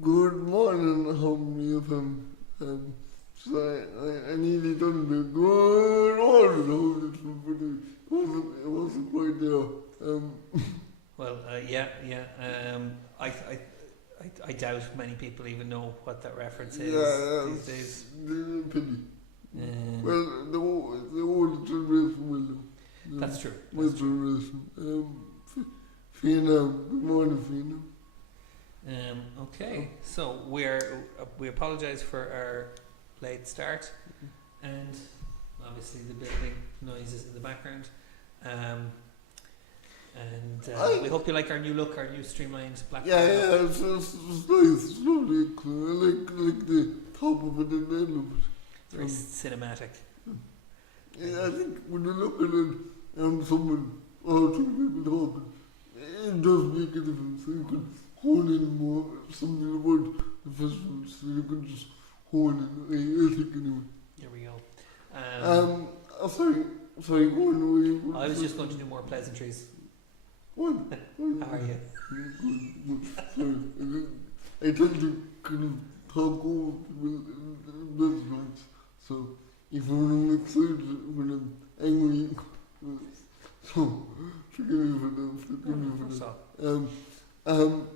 Good morning, Homie FM. So I nearly done the good morning, Homie FM, but it wasn't quite there. Well, I doubt many people even know what that reference is these days. The pity. Um, Well, the old generation will know. that's true. My generation. Fiona, good morning, Fiona. Okay, so we apologise for our late start, and obviously the building noises in the background. We hope you like our new look, our new streamlined black. Yeah, it's nice. It's lovely. I like the top of it and the end of it. It's very cinematic. Yeah, I think when you look at it and someone or two people talking, it does make a difference. You can hone in more something about the festival, so you can just hone in. I think anyway. Here we go. Sorry, go on away. I was just going to do more pleasantries. What? How are you? Good. Sorry, I tend to kind of talk over people in restaurants, so if I'm excited when I'm angry, so forgive me for that.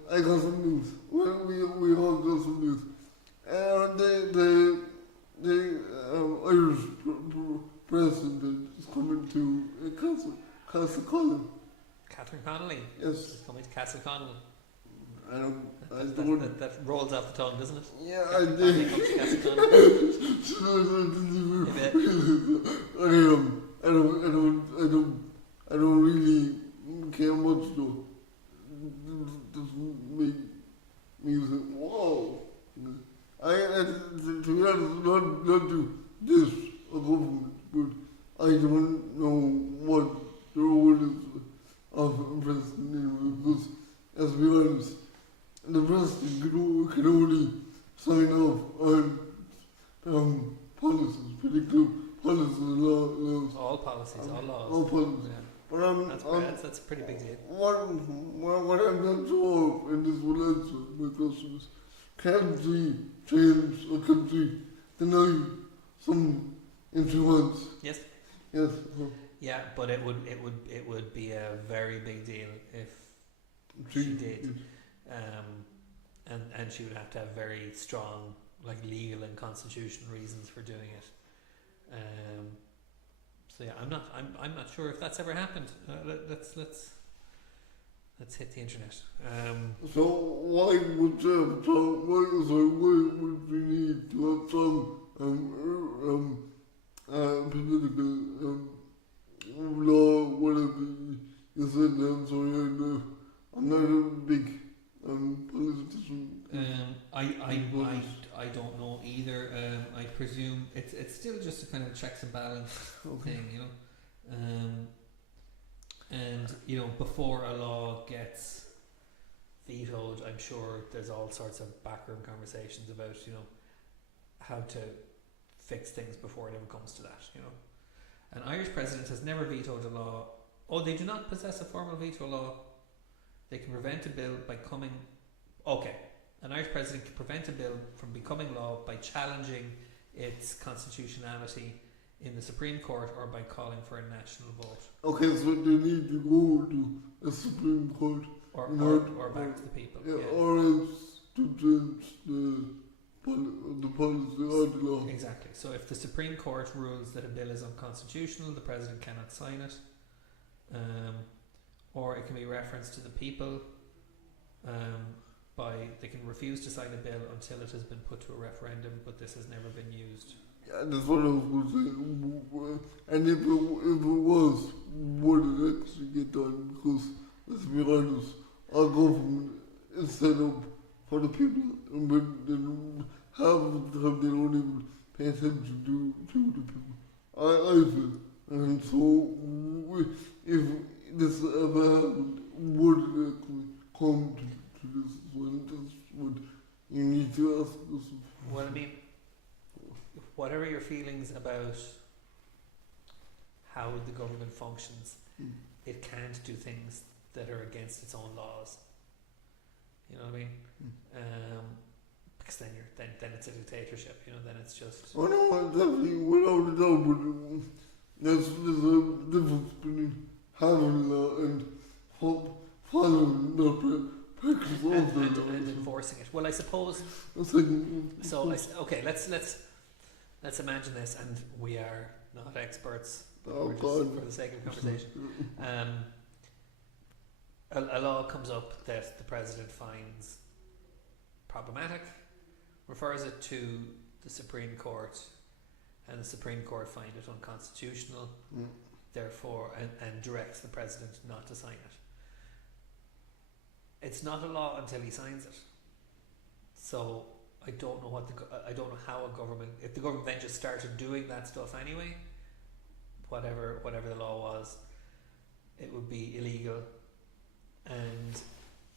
I got some news. Well, we all got some news. The Irish president is coming to Castle Collin. Catherine Connolly. Yes. Is coming to Castle Connell. I don't. That rolls off the tongue, doesn't it? Yeah, I Catherine did. Connolly comes to Castle Connell. I don't really care much though. It doesn't make me say, wow. To be honest, not to this a government, but I don't know what the role is of a president anyway, because, as we be honest, the president can only sign off on policies, particular policies and laws. All policies, all laws. All policies. Yeah. But That's a pretty big deal. what I'm not sure of, and this will answer my question, is can we change or can we deny some influence? Yes. Yes. Yeah, but it would be a very big deal if she did. And she would have to have very strong, like, legal and constitutional reasons for doing it. So yeah, I'm not sure if that's ever happened. Let's hit the internet. So why would we need to have some political law, whatever you said? I'm sorry, I'm not a big politician. I don't know either. I presume it's still just a kind of checks and balance thing, you know. And you know, before a law gets vetoed, I'm sure there's all sorts of backroom conversations about, you know, how to fix things before it ever comes to that, you know. An Irish president has never vetoed a law. Oh, they do not possess a formal veto law. They can prevent a bill by coming... Okay. An Irish president can prevent a bill from becoming law by challenging its constitutionality in the Supreme Court or by calling for a national vote. Okay, so they need to go to a Supreme Court. Or back to the people. Yeah, Yeah. or else to change the policy or the law. Exactly. So if the Supreme Court rules that a bill is unconstitutional, the president cannot sign it. Or it can be referenced to the people. They can refuse to sign a bill until it has been put to a referendum, but this has never been used. Yeah, that's what I was going to say. And if it was, would it actually get done? Because, let's be honest, our government is set up for the people, but half of the time they don't even pay attention to the people. I feel. And so, if this ever happened, would it actually come to this? Well, that's what you need to ask yourself. Well, I mean, whatever your feelings about how the government functions, it can't do things that are against its own laws. You know what I mean? because then it's a dictatorship. Then it's just I know definitely without a doubt, but there's a difference between having law and following the practice of the law. and enforcing it. Well, I suppose. It's like, So okay, let's imagine this, and we are not experts. oh We're just, God. for the sake of conversation, a law comes up that the president finds problematic, refers it to the Supreme Court, and the Supreme Court find it unconstitutional, therefore, and directs the president not to sign it. It's not a law until he signs it. So I don't know I don't know how a government, if the government then just started doing that stuff anyway, whatever the law was, it would be illegal, and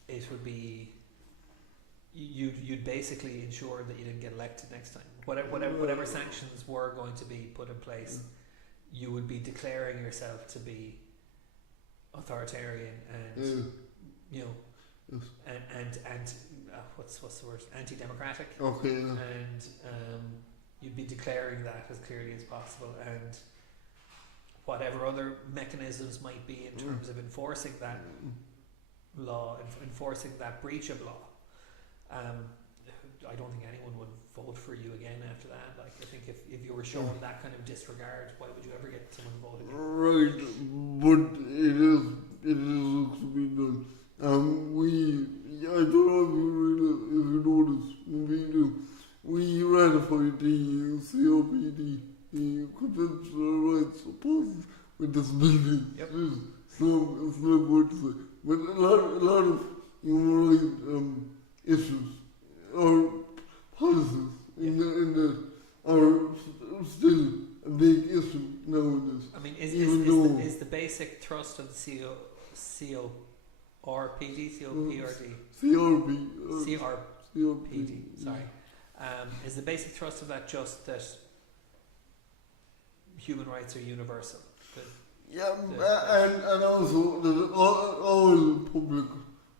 it would be, you'd basically ensure that you didn't get elected next time. Whatever sanctions were going to be put in place, you would be declaring yourself to be authoritarian and and what's the word, anti-democratic. Okay. And you'd be declaring that as clearly as possible, and whatever other mechanisms might be in terms of enforcing that law, enforcing that breach of law. I don't think anyone would vote for you again after that. Like, I think if you were shown that kind of disregard, why would you ever get someone to vote again? Right, but it is to be done. I don't know if you noticed, we ratified the CRPD, the Convention on Rights of Persons with Disabilities. Yep. It's not good to say. But a lot of human rights issues or policies in the are still a big issue nowadays. I mean, is the basic thrust of the CRPD, sorry. Is the basic thrust of that just that human rights are universal? Yeah, and also that all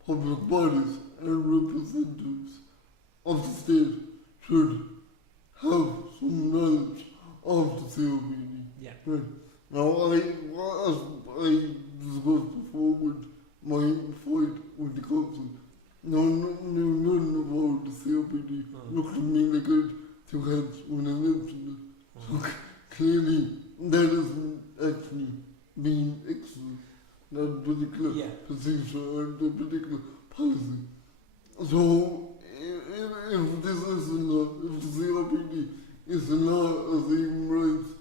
public bodies and representatives of the state should have some knowledge of the COPD. Yeah. Right. Now, as I discussed before with my fight with the council, knew nothing about the COPD. Looked at me like I had two heads when I mentioned it. So clearly, that isn't actually being excellent, that particular procedure and the particular policy. So, if this is if the COPD is not a human rights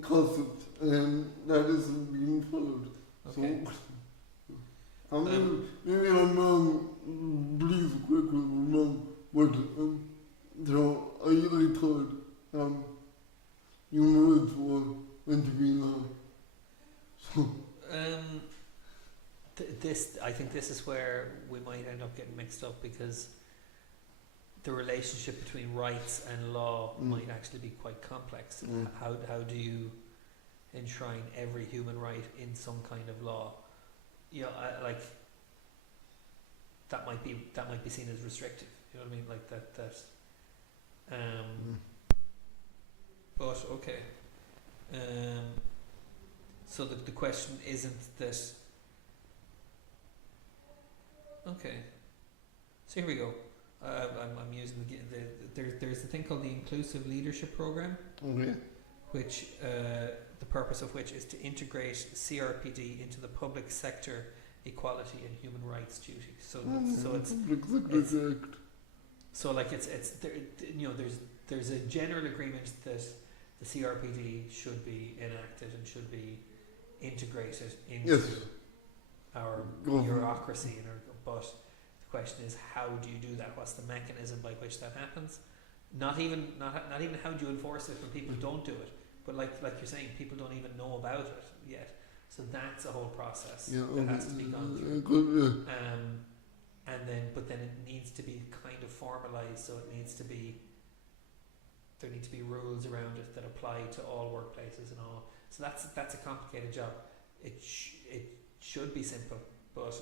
concept, and that isn't being followed. Okay. So, maybe I'm wrong, please correct me if I'm wrong, but so I really thought human rights were meant to be law. So, I think this is where we might end up getting mixed up, because the relationship between rights and law might actually be quite complex. How do you enshrine every human right in some kind of law? Like that might be seen as restrictive. You know what I mean? Like that. But okay. So the question isn't that. Okay. So here we go. I'm using there's a thing called the Inclusive Leadership Program, which the purpose of which is to integrate CRPD into the public sector equality and human rights duties. So like it's there, there's a general agreement that the CRPD should be enacted and should be integrated into our bureaucracy, but the question is, how do you do that? What's the mechanism by which that happens? Not even how do you enforce it when people don't do it, but like you're saying, people don't even know about it yet. So that's a whole process that has to be gone through. But then it needs to be kind of formalized. So there need to be rules around it that apply to all workplaces and all. So that's a complicated job. It should be simple, but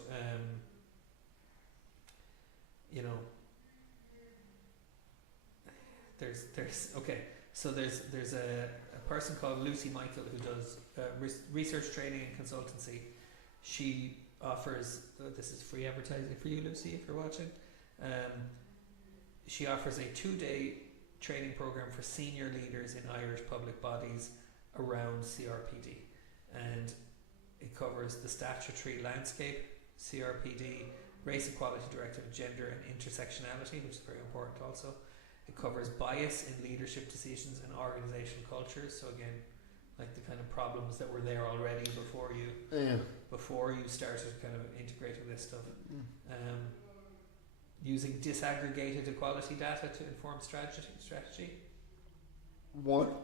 there's okay. So there's a person called Lucy Michael who does research training and consultancy. She offers this is free advertising for you, Lucy, if you're watching. She offers a 2-day training program for senior leaders in Irish public bodies around CRPD, and it covers the statutory landscape, CRPD, Race Equality Directive, gender and intersectionality, which is very important also. It covers bias in leadership decisions and organisational cultures. So again, like the kind of problems that were there already before you started kind of integrating this stuff. Using disaggregated equality data to inform strategy. What?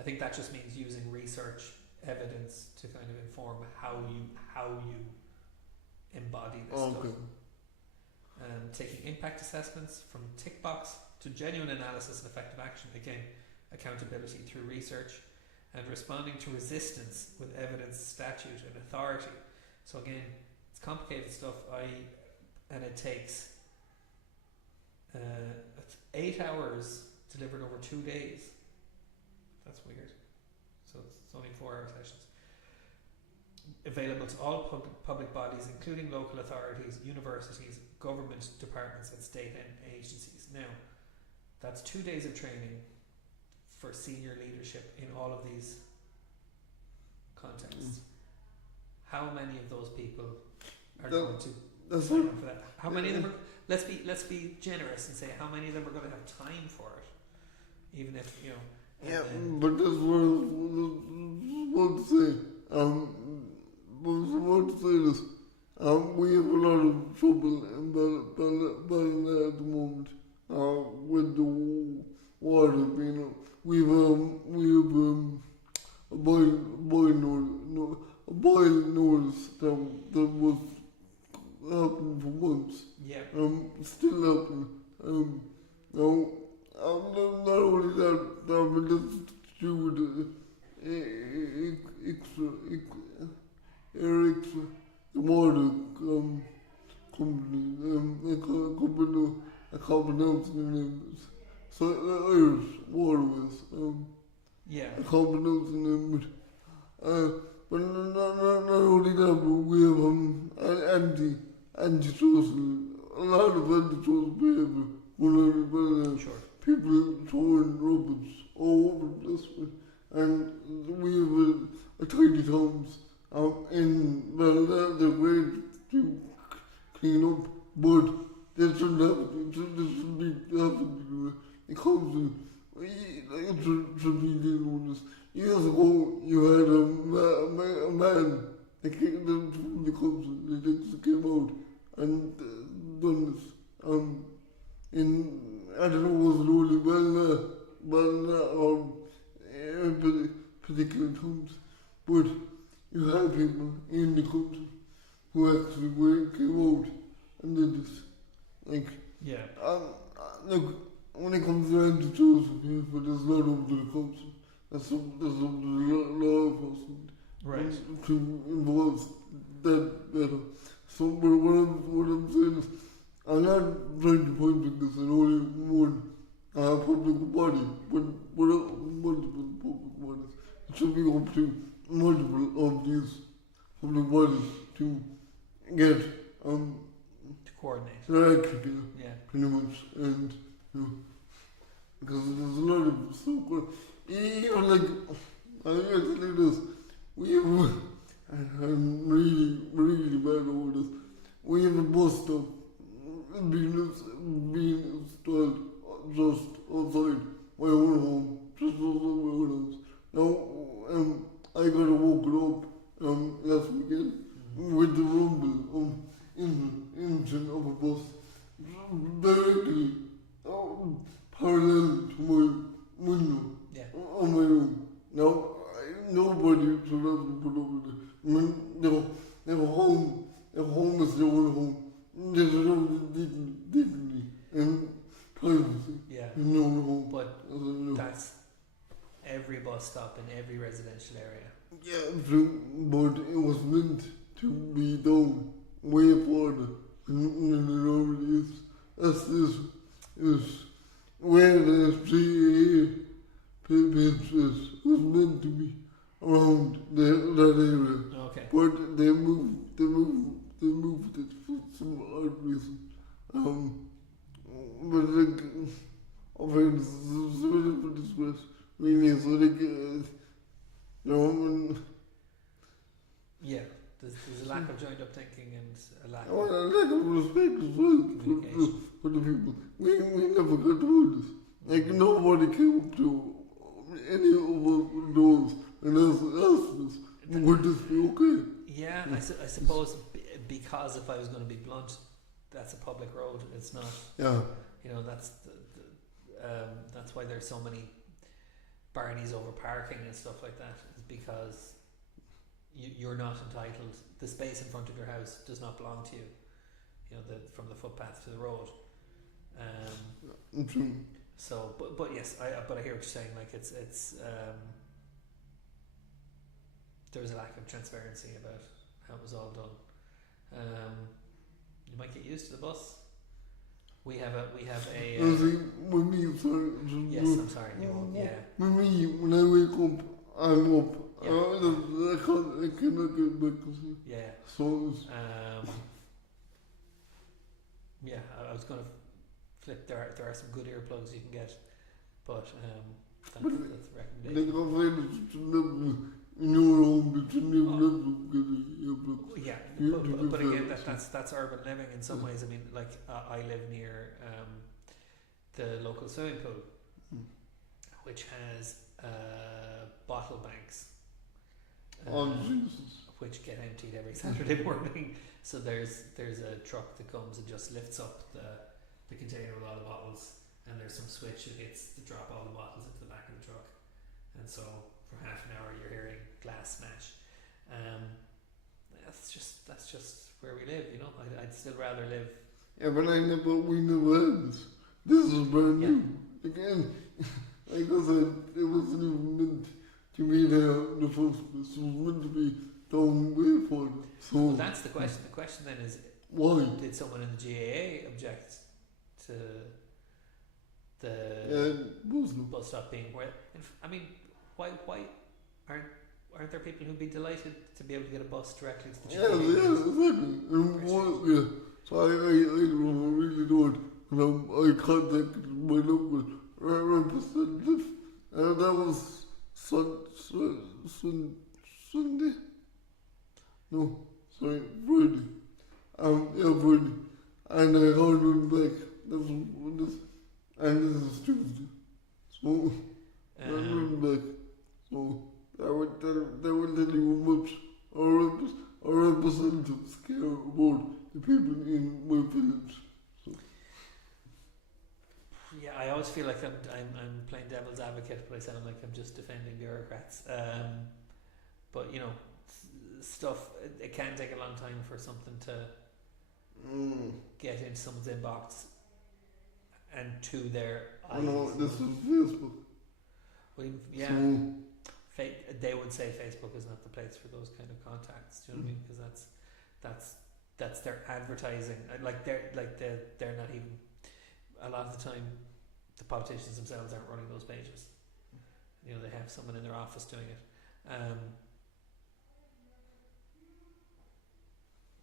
I think that just means using research evidence to kind of inform how you embody this stuff. Taking impact assessments from tick box to genuine analysis and effective action. Again, accountability through research, and responding to resistance with evidence, statute, and authority. So again, it's complicated stuff. And it takes 8 hours delivered over 2 days. That's weird. So it's only 4-hour sessions. Available to all public bodies, including local authorities, universities, government departments, and state agencies. Now, that's 2 days of training for senior leadership in all of these contexts. How many of those people are going to sign up for that? How many of them are? Let's be generous and say how many of them are going to have time for it, even if you know. Yeah, but that's what I was about to say. We have a lot of trouble in Ballina at the moment with the water being up. We have a boil notice that was happening for months. Yeah. Still happening. Now, not only that, but that's to do with the water company, I can't pronounce the name. So Irish Waterways. Yeah. I can't pronounce the name, but not only that, but we have antitrust, a lot of antitrust behavior when Sure. people throwing rubbish all over the place. And we have a tiny towns they're great to clean up, but this shouldn't happen. This should be happening. It comes in, it should be dealing with this. Years ago, you had a man that came from the council that came out and done this. I don't know, was it only well particular times, but you have people in the country who actually came out and did this. Like, yeah. Look, when it comes to anti-trust people, there's not up to the council. That's up to the law enforcement. Right. To involve that better. So, but what I'm saying is, I'm not trying to point fingers at only one public body, but multiple public bodies. It should be up to multiple of these public bodies to get to coordinate. electrical, Yeah. pretty much, and because there's a lot of so even like I tell you this, I'm really bad over this. We have a bus stop being installed just outside my own home, just outside my own house. Now, I gotta walk it up last weekend with the rumble engine of a bus directly parallel to my window on my room. Now, nobody should have to put up with it. I mean, their home is their own home. They should have dignity and privacy in their own home. But that's every bus stop in every residential area. Yeah, true, but it was meant to be done way further than it already is. As this where the GAA pitch was meant to be around that area. Okay. But they moved it for some odd reason. But like, offense is a bit of a disgrace, really. So like, you know, Yeah, there's a lack of joined up thinking and a lack I want of a lack of respect as well communication. for the people. We never got to this. Like nobody came up to any of those and asked us, would this be okay? Yeah, I suppose because if I was going to be blunt, that's a public road. It's not. Yeah. You know, that's that's why there's so many barneys over parking and stuff like that. Is because you're not entitled. The space in front of your house does not belong to you. You know, from the footpath to the road. True. So, but yes, I hear what you're saying. Like it's there was a lack of transparency about how it was all done. You might get used to the bus. We have a With me, sorry. yes, I'm sorry. You won't, yeah. With me, when I wake up, I'm up. Yeah. I cannot get back to sleep. Yeah. So it's, yeah, I was going to flip. There are some good earplugs you can get, but that's a recommendation. like I've read to live in your home, but you never get a earbud. Yeah, You but do again, prefer- that's urban living in some ways. I mean, like I live near the local swimming pool, which has bottle banks, Oh, Jesus. which get emptied every Saturday morning. So there's a truck that comes and just lifts up the container with all the bottles, and there's some switch that hits to drop all the bottles into the back of the truck, and so for half an hour you're hearing glass smash. That's just where we live, you know. I'd still rather live. Yeah, but we never had this. This is brand new. Again, like I said, it wasn't even meant to be there in the first place. It was meant to be down way further. So, Well, that's the question. The question then is, why? did someone in the GAA object to the Muslim. bus stop being where? I mean, why aren't there people who'd be delighted to be able to get a bus directly to the Yeah, GAA? exactly. And yeah. So I really don't. And I contacted my local representative, and that was Sunday. No, sorry, Friday. Yeah, Friday. And I called him back. That's what this, and this is Tuesday. So I called him back. So I would tell you how much our representatives care about the people in my village. Yeah, I always feel like I'm playing devil's advocate, but I sound like I'm just defending bureaucrats. But you know, stuff it can take a long time for something to get into someone's inbox and to their eyes. I know this is Facebook. Well, yeah, So, they would say Facebook is not the place for those kind of contacts. Do you know what I mean? Because that's their advertising. They're not even. A lot of the time, the politicians themselves aren't running those pages. You know, they have someone in their office doing it.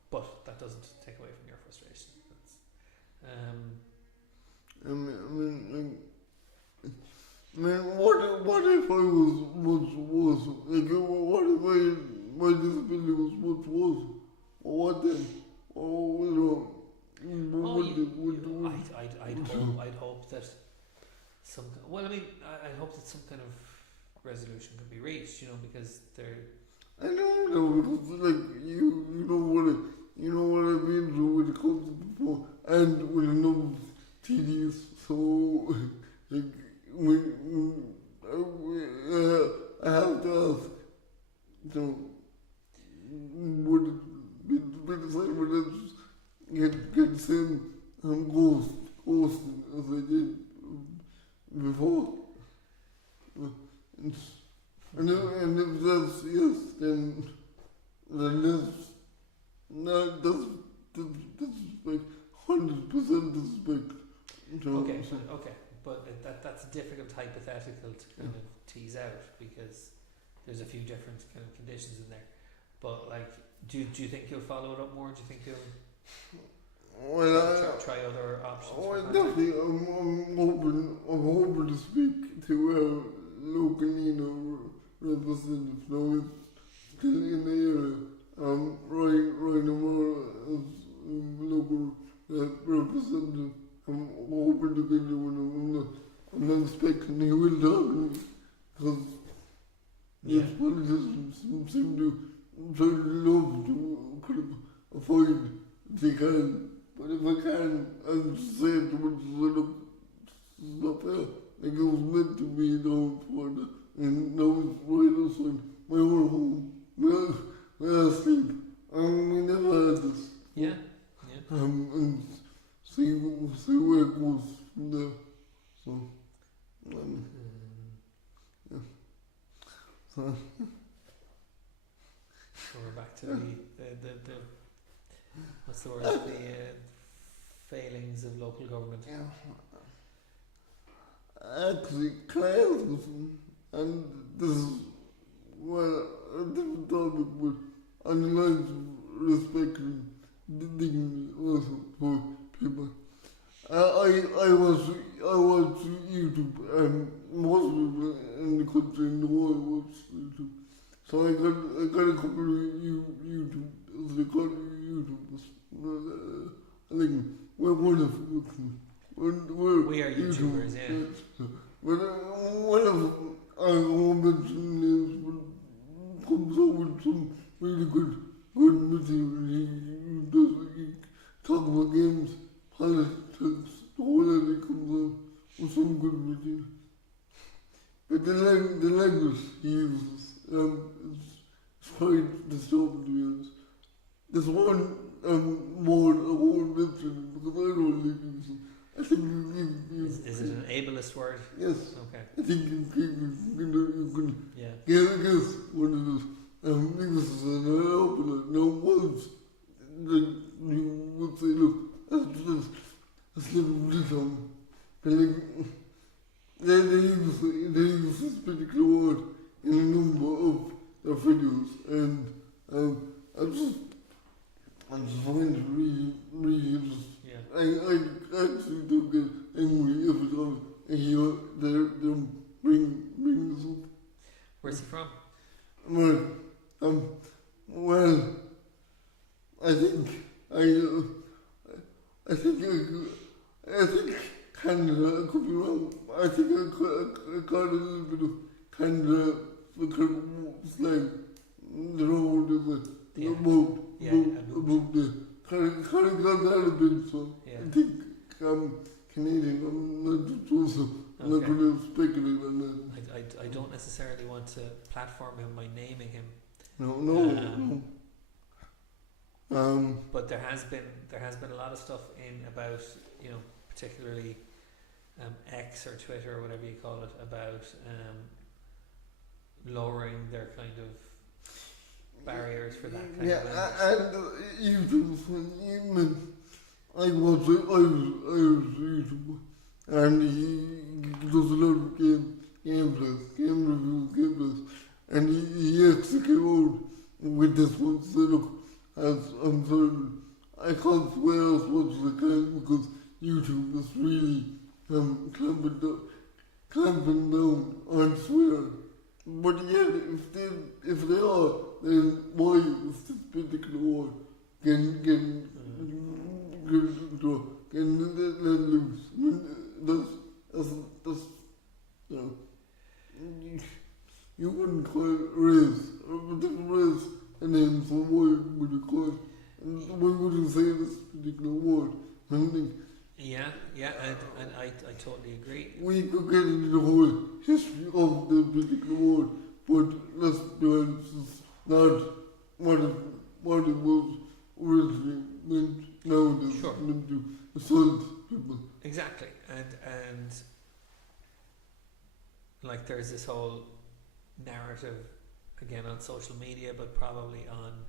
But that doesn't take away from your frustration. I mean, what if I was much worse? Like, what if my disability was much worse? Or what then? Or, you know, I'd hope that some. Well, I mean, I'd hope that some kind of resolution could be reached. You know, because they're. I don't know, because like you know what I've been through when it comes to before, and when I know TDs. So like when I have to ask, so would it be the same when I just get the same ghosting as I did before? And if that's yes, then that's like 100% disrespect. Okay. but that's a difficult hypothetical to kind of tease out because there's a few different kind of conditions in there. But like, do you think you'll follow it up more? Do you think you'll try other options? Well, definitely, I'm hoping to speak to local, representatives now. It's still in the area. Right now, as local representative, I'm hoping to get one. I'm not expecting he will talk to me because these politicians seem to try to love to kind of avoid if they can. But if I can, I'll just say it to myself, it's not fair. Like it was meant to be down for that. And now it's right outside my own home, where I sleep. We never had this. Yeah. And see where it goes from there. So, yeah. So. So we're back to the what's the word? The failings of local government. Yeah. Actually, can I ask you something? And this is a different topic, but on the lines of respect and dignity also for people. I watch YouTube, and most people in the country and the world watch YouTube. So I got a couple of YouTube, they call it YouTubers. I think we're wonderful. We are YouTubers, yeah. But one of them, I won't mention names, but comes up with some really good material. He talk about games, politics, all that he comes up with some good material. But the language he uses, it's quite disturbing to be honest. There's one word I won't mention because I don't like it. I think is it an ableist word? Yes. Okay. I think you can yeah. guess what it is. This is an opener. Now once you would say, look, that's little rhythm. But like, they use this particular word in a number of their videos, and I just find it really interesting. Yeah. I actually do get angry every time I hear them bring this up. Where's he from? Well, I think Canada, I could be wrong. I think I got a little bit of Canada, the kind of slang. The road is about the kind of got that a bit, so I think I'm Canadian, I'm not the truth, so I'm not going to speculate on that. I don't necessarily want to platform him by naming him. No. But there has been a lot of stuff in about, particularly X or Twitter or whatever you call it, about lowering their kind of barriers for that kind of language. And even I was YouTuber, and he does a lot of game reviews, and he actually came out with this one, say, look, I'm sorry, I can't swear as much as I can because YouTube is really clamping down on swearing. But yet, if they are, then why is this particular one getting let loose? I mean, that's you wouldn't call it race, but if race and then so why would you call it? And why would you say this particular word? Yeah, and I totally agree. We could get into the whole history of the particular word, but let's be honest, it's not what it was originally meant nowadays. Sure. Meant to assault people. Exactly, and like there's this whole narrative again on social media, but probably on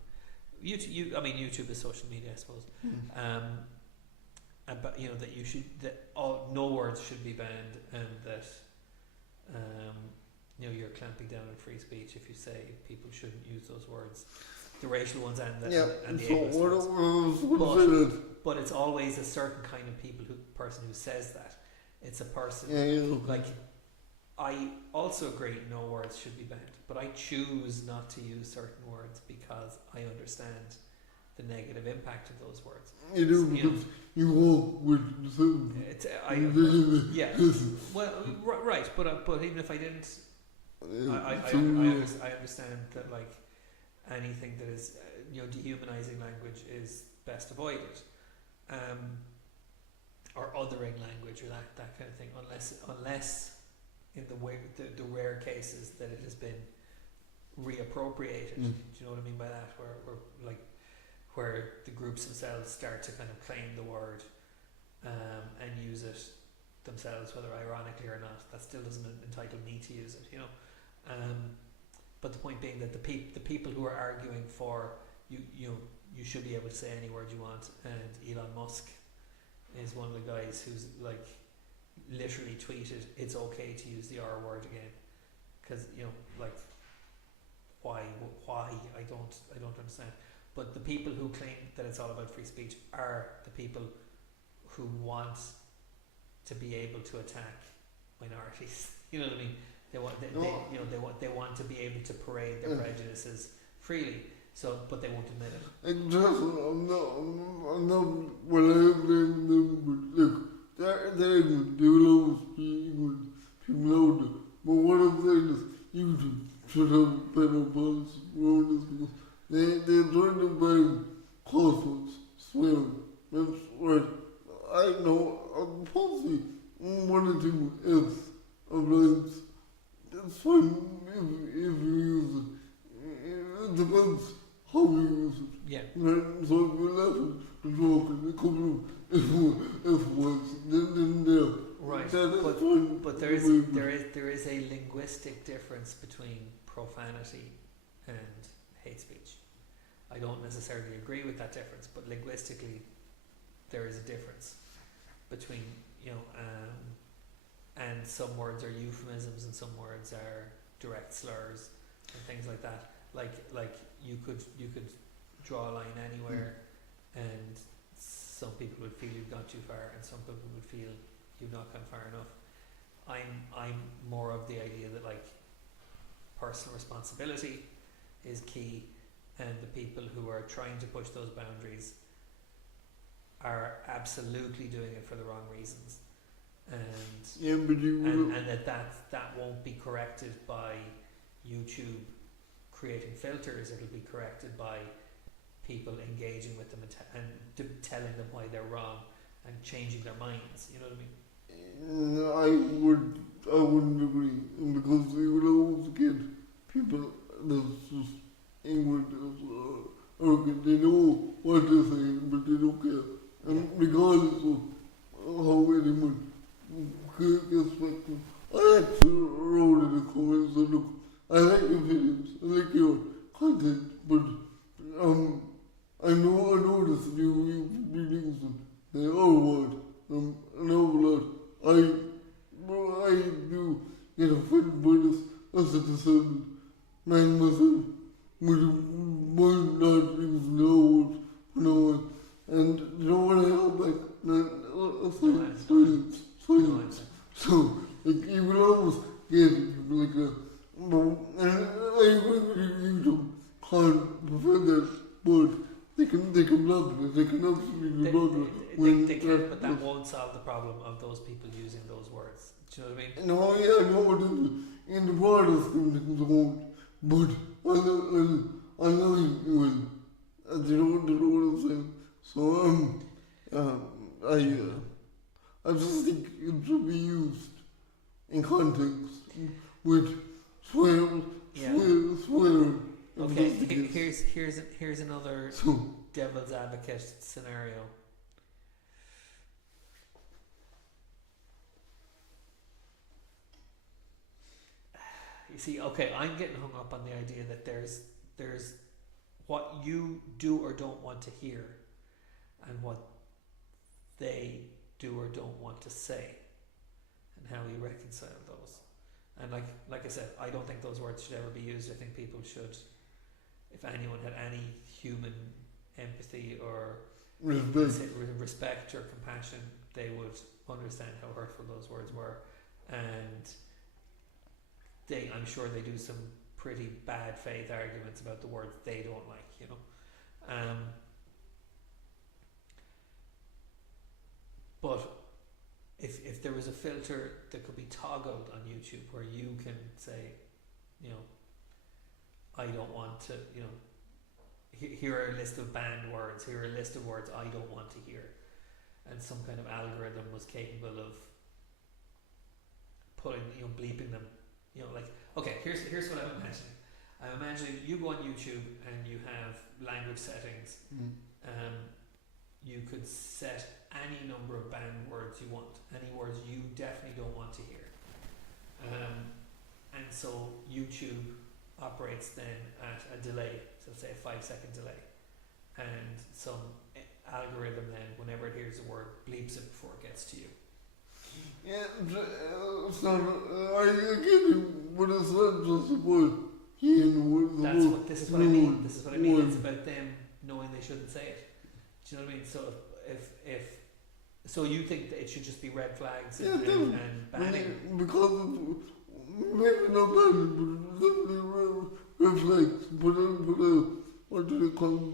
YouTube. YouTube is social media, I suppose. about that you should no words should be banned, and that you're clamping down on free speech if you say people shouldn't use those words, the racial ones and the ableist ones. But it's always a certain kind of person who says that. It's a person like. I also agree no words should be banned, but I choose not to use certain words because I understand the negative impact of those words. You do, because you walk with the well, right, but even if I didn't, I understand that like anything that is dehumanizing language is best avoided, or othering language or that kind of thing, unless in the rare cases that it has been reappropriated. Do you know what I mean by that? Where the groups themselves start to kind of claim the word and use it themselves, whether ironically or not. That still doesn't entitle me to use it, But the point being that the people who are arguing for you should be able to say any word you want, and Elon Musk is one of the guys who's like literally tweeted it's okay to use the R word again, because why I don't understand. But the people who claim that it's all about free speech are the people who want to be able to attack minorities. You know what I mean? They want to be able to parade their prejudices freely. So, but they won't admit it. And just, I'm not blaming them, but look, they will always be when people out there. But what I'm saying is, YouTube should have better policy around this, because they're trying to ban concerts, swearing. That's right. I know, policy, one or two else applies. It's fine if you use it. It depends how you use it. Yeah. Right? So if you let it talk and it comes if once, then there. Right. But there is a linguistic difference between profanity and hate speech. I don't necessarily agree with that difference, but linguistically there is a difference between and some words are euphemisms and some words are direct slurs and things like that. Like you could draw a line anywhere, and some people would feel you've gone too far, and some people would feel you've not gone far enough. I'm more of the idea that like personal responsibility is key, and the people who are trying to push those boundaries are absolutely doing it for the wrong reasons, and that won't be corrected by YouTube creating filters. It'll be corrected by people engaging with them and telling them why they're wrong and changing their minds. You know what I mean? I wouldn't agree, because you would always get people that's just English or they know what they're saying, but they don't care. And regardless of how anyone gets back to, I actually wrote in the comments that look, I like your videos, I like your content, but I noticed you reading some the other word, an awful lot. I do get offended by this as a disabled man myself, would not use no words for no one. And you know what I have like? Silence. So, like, you will always get it like that. And I agree with you can't prevent that, but they can block it. They can absolutely block it. They can, but that won't solve the problem of those people using those words. Do you know what I mean? No, yeah, I know it in the broader scheme things won't. But I know you will. You know what I'm saying? So I just think it should be used in context with swear. Okay, here's another devil's advocate scenario. You see, okay, I'm getting hung up on the idea that there's what you do or don't want to hear, and what they do or don't want to say, and how you reconcile those. And like I said, I don't think those words should ever be used. I think people should, if anyone had any human empathy or respect or compassion, they would understand how hurtful those words were. And I'm sure they do some pretty bad faith arguments about the words they don't like, you know. But if there was a filter that could be toggled on YouTube where you can say, you know, I don't want to, you know, here are a list of banned words, here are a list of words I don't want to hear, and some kind of algorithm was capable of putting, you know, bleeping them, you know, like, okay, here's what I'm imagining. I'm imagining you go on YouTube and you have language settings. You could set any number of banned words you want, any words you definitely don't want to hear. And so YouTube operates then at a delay, so say a 5-second delay. And some algorithm then, whenever it hears a word, bleeps it before it gets to you. Yeah, so I get it, but it's not just about hearing the word. This is what I mean. This is what I mean. It's about them knowing they shouldn't say it. Do you know what I mean? So so you think that it should just be red flags and banning? Because maybe not banning, but definitely red flags. But what do they call them?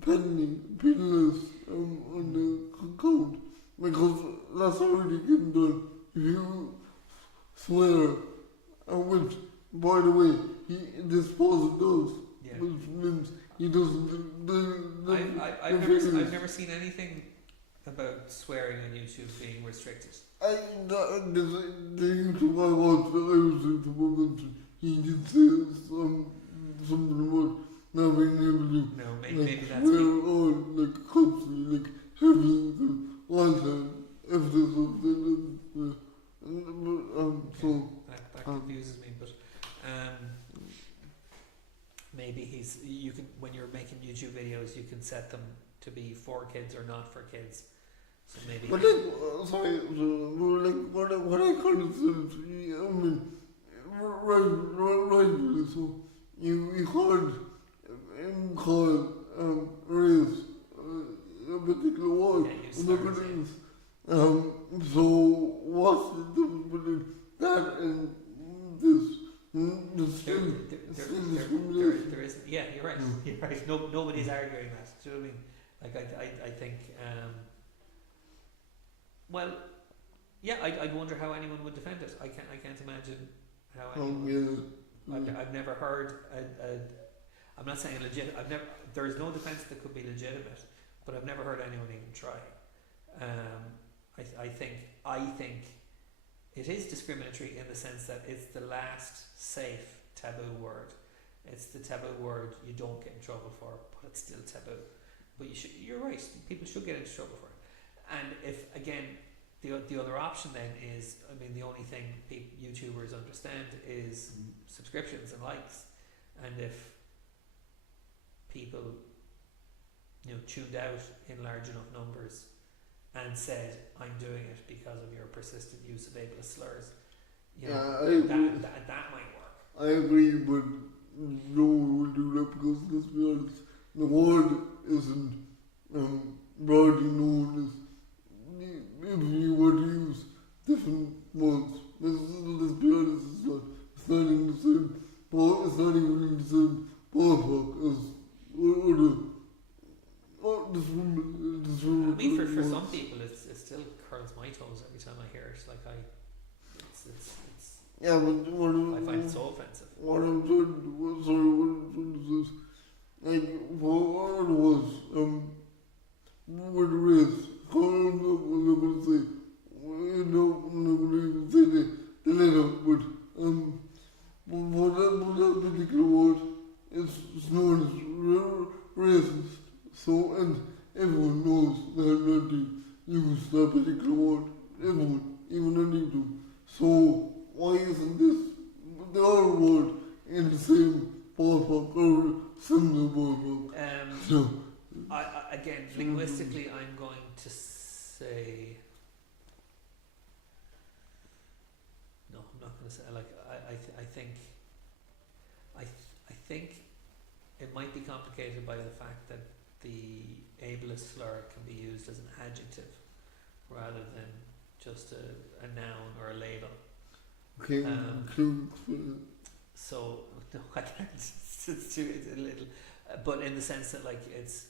Penalties on the code. Because that's already getting done. If you swear, which, by the way, this person does. Yeah. Which means he doesn't. I've never seen anything about swearing on YouTube being restricted. The YouTube I watched that I was in the moment, he did say something about not being able to. No, maybe that's swear on like constantly, like heavy, like that. If there's something, so that confuses me, but maybe you can, when you're making YouTube videos, you can set them to be for kids or not for kids. So maybe. But what I call it, I mean, right, so you can't call race a particular word. So what's the difference between that and this? There is, yeah, you're right. You're right. Nobody's arguing that. Do you know what I mean? Like I think, well, yeah, I'd wonder how anyone would defend it. I can't imagine how anyone. I've never heard I'm not saying legit. There is no defense that could be legitimate, but I've never heard anyone even try. I think it is discriminatory in the sense that it's the last safe taboo word. It's the taboo word you don't get in trouble for, but it's still taboo. But you're right. People should get into trouble for it. And if again, the other option then is, I mean, the only thing YouTubers understand is subscriptions and likes. And if people, you know, tuned out in large enough numbers and said, I'm doing it because of your persistent use of ableist slurs, you know, that might work. I agree, but no one will do that because, let's be honest, the word isn't broadly known as, if you were to use different words, let's be honest, it's not in the same, it's not even in the same ballpark as I mean, for some people, it still curls my toes every time I hear it. Like yeah, but I find it so offensive. What I'm trying to say, like, what it was, with race, I'm not going to say, I'm not going to say the letter, but that particular word is known as racist. So, and everyone knows that not to use that particular word. Everyone, even on YouTube. So, why isn't this the other word in the same ballpark or similar ballpark? Again, linguistically, I'm going to say no. I'm not going to say I think it might be complicated by the fact that the ableist slur can be used as an adjective rather than just a noun or a label. Okay. So no, I can't. It's a little, but in the sense that like it's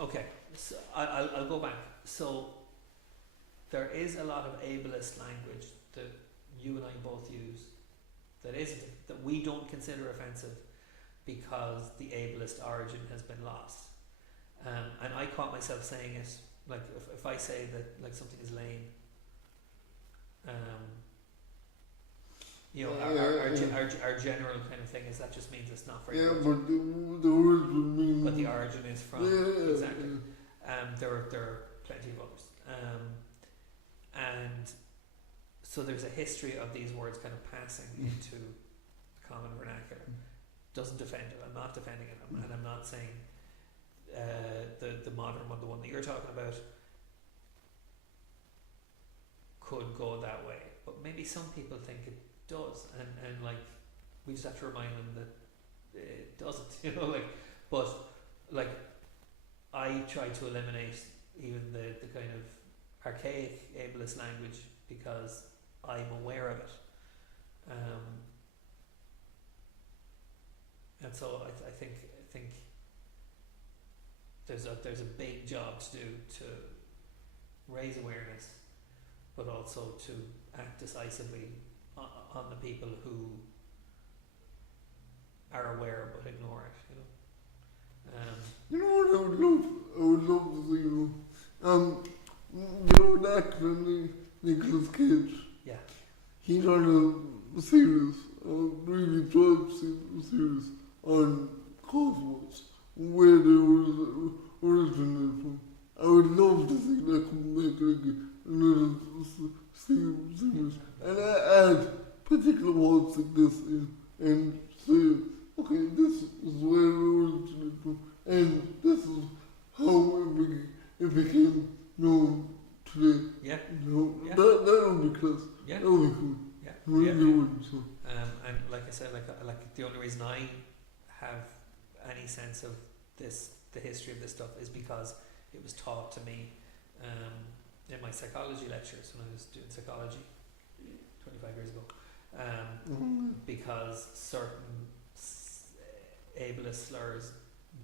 okay. So I'll go back. So there is a lot of ableist language that you and I both use that we don't consider offensive because the ableist origin has been lost. And I caught myself saying it like if I say that like something is lame. Our general kind of thing is that just means it's not very good. But the origin means. But the origin is from exactly. There are plenty of others. And so there's a history of these words kind of passing into common vernacular. Doesn't defend it. I'm not defending it, and I'm not saying the modern one, the one that you're talking about, could go that way. But maybe some people think it does, and like we just have to remind them that it doesn't, but like I try to eliminate even the kind of archaic ableist language because I'm aware of it, and so I think there's a big job to do to raise awareness, but also to act decisively on the people who are aware but ignore it. You know what I would love to see, the actor Nicolas Cage. Yeah. He done a series, really 12 series on Cosmos, where they were originated from. I would love to see that come back like another series, and I add particular words like this in, and say, okay, this is where it originated from, and this is how it became known today. Yeah. Yeah. That would be class. Yeah. That would be cool. Yeah. Really would. So. And like I said, like the only reason I have any sense of this, the history of this stuff, is because it was taught to me in my psychology lectures when I was doing psychology 25 years ago. Because certain ableist slurs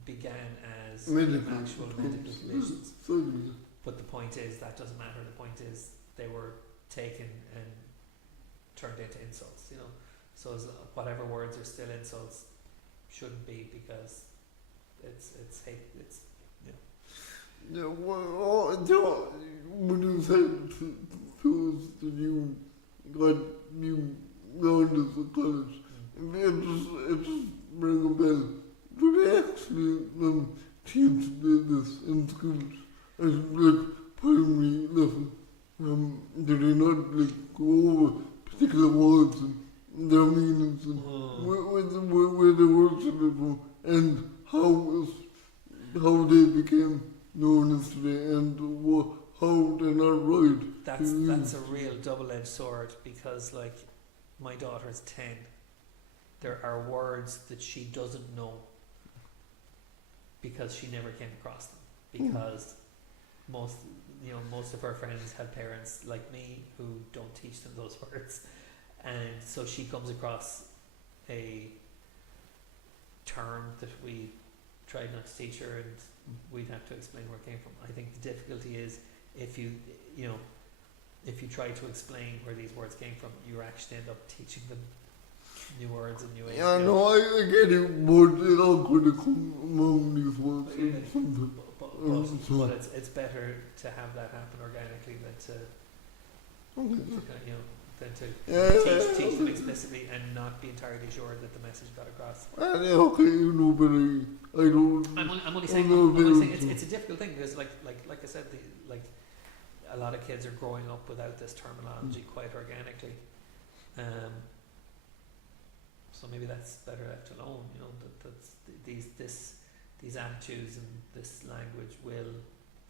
began as actual medical conditions. But the point is that doesn't matter. The point is they were taken and turned into insults. So whatever words are still insults shouldn't be, because it's hate. It's Yeah, well, when you said to us that you got gone to the college, it just rang a bell. Do they actually teach this in schools at like primary level? Do they not like go over particular words and their meanings and where the words are from and how they became known as today and how they're not right? That's a real double-edged sword, because like my daughter's 10. There are words that she doesn't know because she never came across them, because most of her friends have parents like me who don't teach them those words, and so she comes across a term that we tried not to teach her, and we'd have to explain where it came from. I think the difficulty is if you try to explain where these words came from, you actually end up teaching them new words and new ways. Yeah, no, I get it, but it all could have come among these words. But it's better to have that happen organically than to teach them explicitly and not be entirely sure that the message got across. But I don't. I'm only saying it's a difficult thing, because like I said, a lot of kids are growing up without this terminology quite organically. So maybe that's better left alone. That's these these attitudes and this language will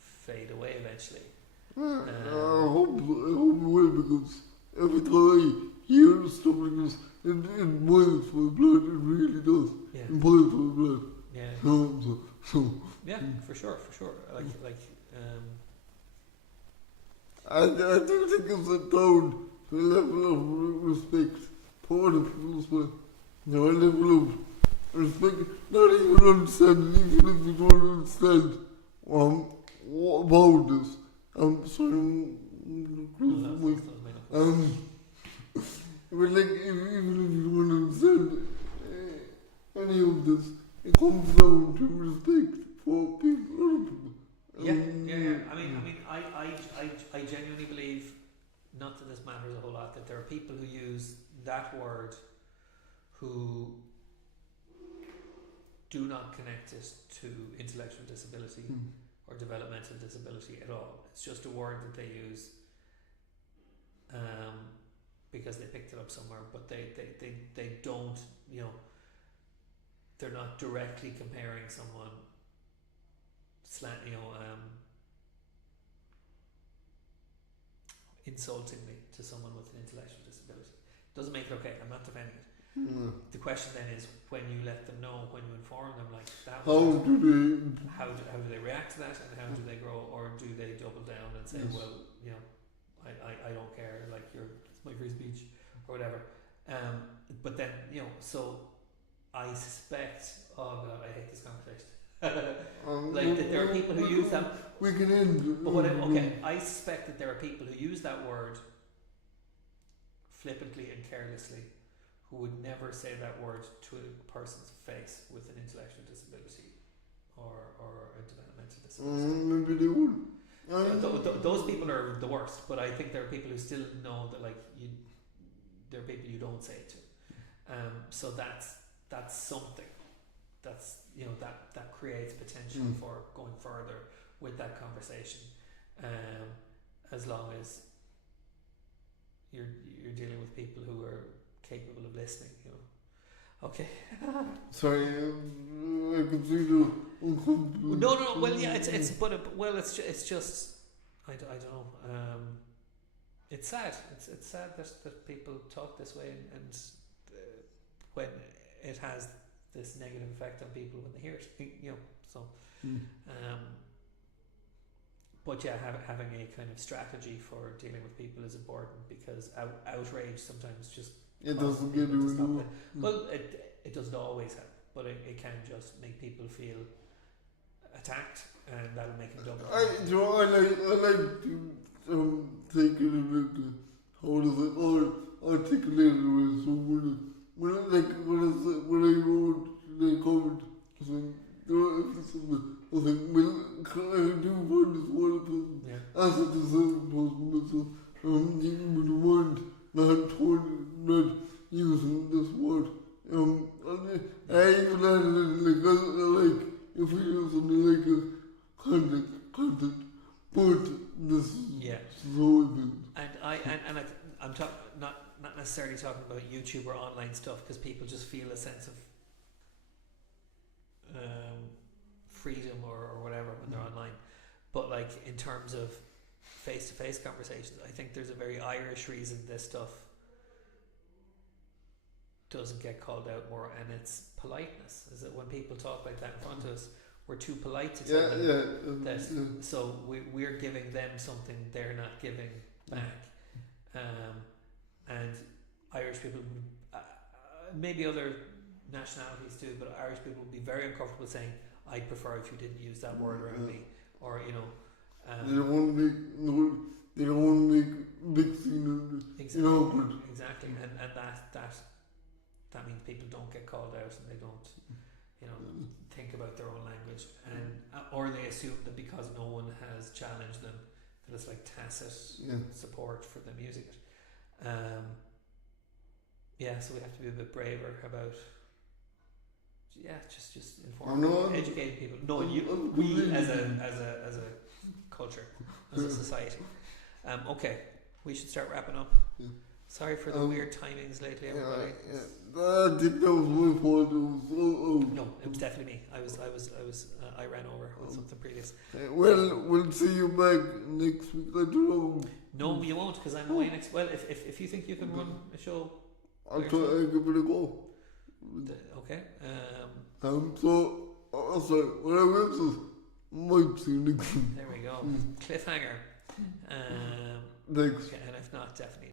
fade away eventually. I hope it will, because every time I hear stuff like this, it boils my blood. It really does. Yeah, It boils my blood. yeah, So yeah, for sure. I do think it's a down to a level of respect for other people as well. A level of respect, not even understanding, even if you don't understand what about this. I'm sorry, I'm closing my but like, even if you don't understand any of this, it comes down to respect for people, other people. Yeah. I genuinely believe, not that this matters a whole lot, that there are people who use that word who do not connect it to intellectual disability or developmental disability at all. It's just a word that they use because they picked it up somewhere, but they don't, they're not directly comparing someone insultingly to someone with an intellectual disability. Doesn't make it okay. I'm not defending it. The question then is, when you let them know, when you inform them like that, how do they react to that, and how do they grow, or do they double down and say, Yes. well, I don't care, like it's my free speech or whatever. But then so I suspect. Oh God, I hate this conversation. That there are people who use that. We can end. But I suspect that there are people who use that word flippantly and carelessly, who would never say that word to a person's face with an intellectual disability or a developmental disability. Maybe they would. Those people are the worst, but I think there are people who still know that there are people you don't say it to. So that's something. That's that creates potential for going further with that conversation, as long as you're dealing with people who are capable of listening. Okay. Sorry, I can see the uncomfortable. No. Well, yeah, it's just I don't know. It's sad. It's sad that people talk this way, and when it has this negative effect on people when they hear it, so but yeah, having a kind of strategy for dealing with people is important, because outrage sometimes just It doesn't get you anywhere. Well, it doesn't always help, but it can just make people feel attacked, and that'll make them double. I like to take it a bit. How does it articulate it with someone? When I wrote the comment, I was like, well, I do find this one person as a disabled person myself. You would want not using this word. I even added it if we use something like a content, but this is so important. And I'm not necessarily talking about YouTube or online stuff, because people just feel a sense of freedom or whatever when they're online. But in terms of face-to-face conversations, I think there's a very Irish reason this stuff doesn't get called out more, and it's politeness. Is that when people talk like that in front of us, we're too polite to tell them that. So we're giving them something they're not giving back. And Irish people, maybe other nationalities too, but Irish people would be very uncomfortable saying, I'd prefer if you didn't use that word around me, or they don't want to make big scene. Exactly, and that means people don't get called out, and they don't think about their own language, and or they assume that because no one has challenged them, that it's like tacit support for them using it. So we have to be a bit braver about just informing, educating people. No, we as a culture, as a society. Okay, we should start wrapping up. Sorry for the weird timings lately, everybody. I think that was my fault. No, it was definitely me. I ran over on something previous. We'll see you back next week. I don't know. No, you won't, because I'm away next. Well, if you think you can run a show, I'll try to give it a go. Okay. Sorry, what I meant was, might see you next week. There we go. Cliffhanger. Thanks. Okay, and if not, definitely.